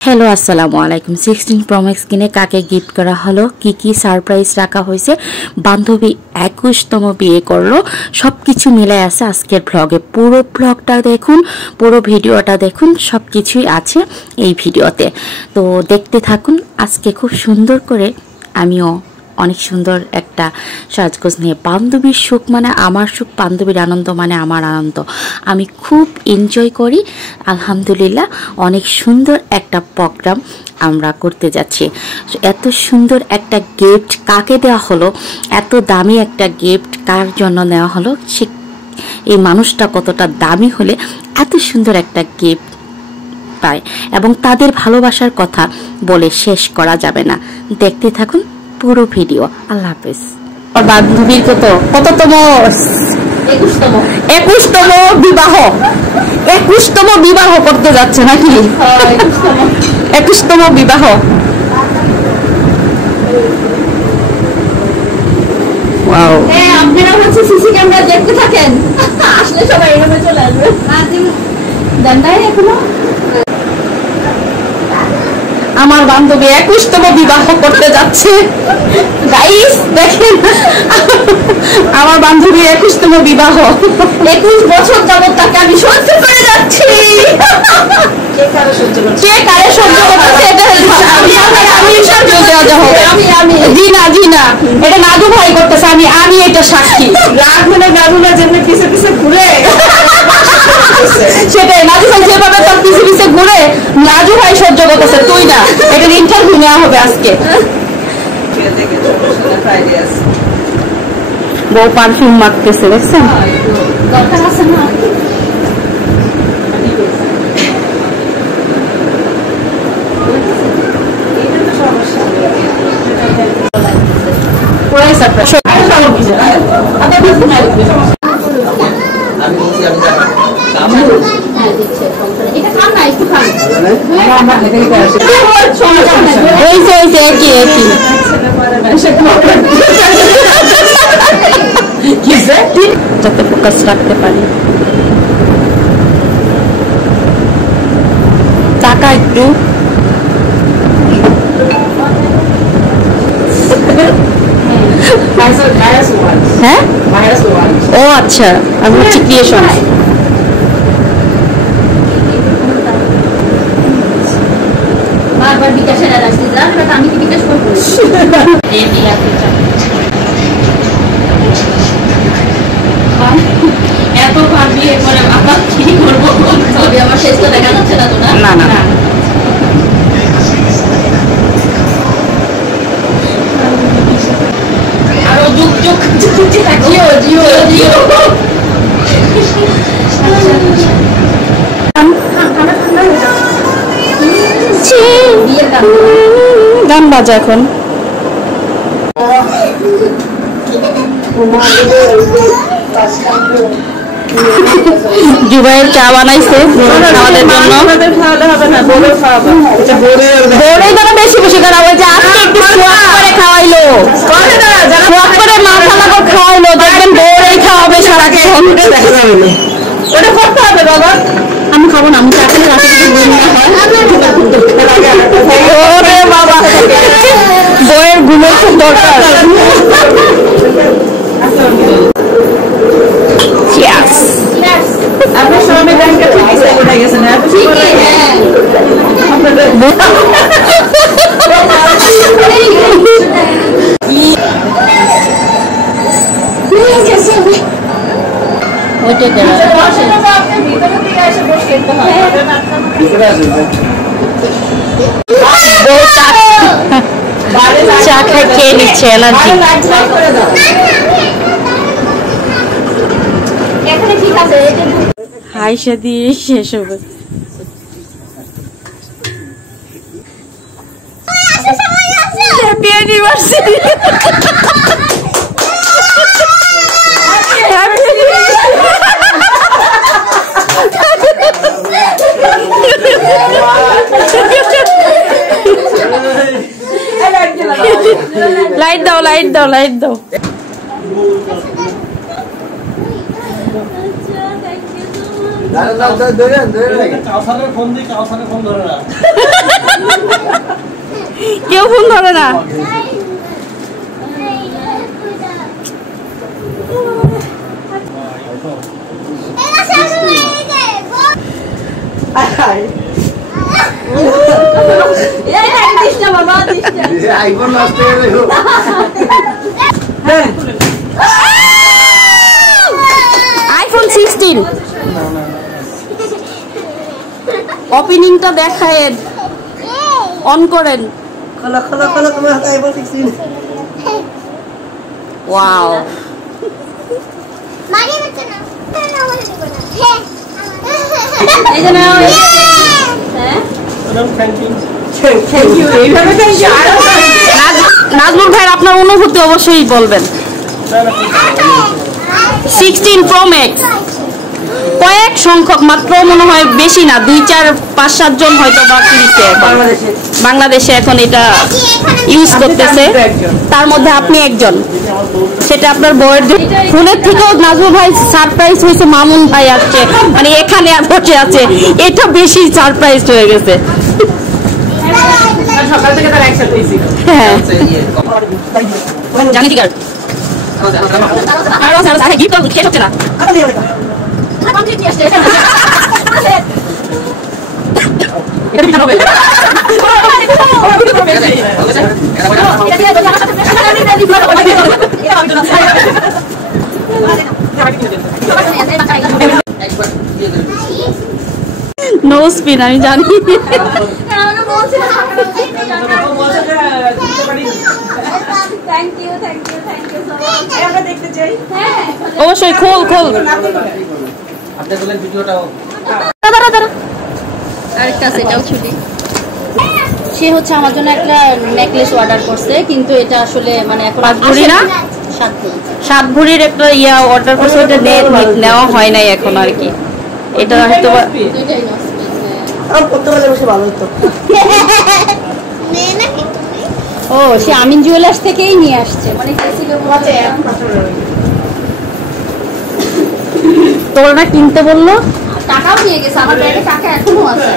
Hello अस्सलामु आलैकुम 16 Pro Max किने काके गिफ्ट करा हलो की सरप्राइज रखा হয়েছে বান্ধবী 21তম বিয়ে করলো সবকিছু মিলে আছে আজকের ব্লগে পুরো ব্লগটা দেখুন পুরো ভিডিওটা দেখুন সবকিছুই আছে এই ভিডিওতে তো দেখতে থাকুন আজকে খুব সুন্দর করে আমিও অনেক সুন্দর একটা সাজগোজ নিয়ে বান্ধবীর সুখ মানে আমার সুখ বান্ধবীর আনন্দ মানে আমার আনন্দ আমি খুব এনজয় করি আলহামদুলিল্লাহ অনেক সুন্দর একটা প্রোগ্রাম আমরা করতে যাচ্ছি এত সুন্দর একটা গিফট কাকে দেওয়া হলো এত দামি একটা গিফট কার জন্য নেওয়া হলো এই মানুষটা কতটা দামি হলে এত সুন্দর একটা গিফট পায় এবং তাদের ভালোবাসার কথা বলে শেষ করা যাবে না দেখতে থাকুন পুরো ভিডিও আল্লাহ হাফেজ আর বান্ধবীর কততম 21তম বিবাহ 21তম বিবাহ করতে যাচ্ছে নাকি 21তম বিবাহ ওয়াও আপনারা হচ্ছে সিসি ক্যামেরা দেখতে থাকেন আসলে সবাই এভাবে চলে আসবে দান্দাই এখনো আমার বান্ধবী 21তম বিবাহ করতে যাচ্ছে গাইস দেখেন আমার বান্ধবী 21তম বিবাহ 21 বছর যাবত তাকে আমি সহ্য করে যাচ্ছি কে কারে সহ্য করছে এটা আমি সহ্য দেওয়া হবে আমি জি না এটা নাজু ভাই করতেছে আমি এটা সাক্ষী রাগ মানে নাজুলা যেমনি পিছে পিছে ঘুরে সেটাই নাজু ভাই যেভাবে তার পিছে পিছে ঘুরে নাজু ভাই সহ্য করতেছে তুই না এটা ইন্টারভিউ নেওয়া হবে আজকে বউ পারফিউম মাখতেছে দেখছেন দরকার আছে না যাতে ফোকাস রাখতে পারি টাকা একটু হ্যাঁ ও আচ্ছা আমি হচ্ছে ক্রিয়েশন বারবার বিকাশের আসছে জান বাট আমি কি বিকাশ করব এই দিলাতে এত ভাবি এরপরে বাবা কি করব তবে আমার শেষ তো দেখা যাচ্ছে না তো না না আরো যুগ জিও গান বাজা এখন জুবাইয়ের চা বানাইছে আমাদের জন্য বড়ই যেন বেশি বেশি করা ওই যে আজকে একটু সোয়াব করে খাওয়াইলো সোয়াব করে মাথা লাগো খাওয়াইলো দেখবেন বড়ই খাওয়াবে সারাক্ষণ ওটা করতে হবে বাবা আমি খাবো না আমি চা খেলে ওরে বাবা বইয়ের ঘুমের খুব দরকার আপনার সবাই ব্যাংকে উঠে গেছেন চা খাই খেয়ে নিচ্ছে অ্যালার্জি হাইসা দিয়ে শেষ হবে হ্যাপি অ্যানিভার্সারি লাইট দাও লাইট দাও লাইট দাও। কেউ ফোন ধরে না। আইফোন 16 ওপেনিংটা দেখায়, অন করেন। ওয়াও, নাজমুল ভাই আপনার অনুভূতি অবশ্যই বলবেন। 16 Pro Max কয়েক সংখ্যক মাত্র, মনে হয় বেশি না, 2, 4, 5, 7 জন হয়তো বা কিনছে বাংলাদেশে এখন এটা ইউজ করতেছে, তার মধ্যে আপনি একজন। সেটা আপনার বউয়ের ফোনের থেকেও নাজমুল ভাই সারপ্রাইজ হয়েছে, মামুন ভাই আসছে, মানে এখানে বসে আছে, এটা বেশি সারপ্রাইজ হয়ে গেছে। হ্যাঁ জানি ঠিক আছে, গিফট তো শেষ হচ্ছে না। নো স্পিন, আমি জানি। অবশ্যই খোল খোল। আরেকটা আছে, এটাও ছুটি। সে হচ্ছে আমার জন্য একটা নেকলেস অর্ডার করছে, কিন্তু এটা আসলে মানে এখন 7 ভরির একটা ইয়া অর্ডার করছে, ওটা নেওয়া হয় নাই এখন আর কি। এটা হয়তো ও সে আমিন জুয়েলার্স থেকেই নিয়ে আসছে, মানে তোর না কিনতে বললো, টাকাও নিয়ে গেছে, আমার ব্যাগে টাকা এখনো আছে।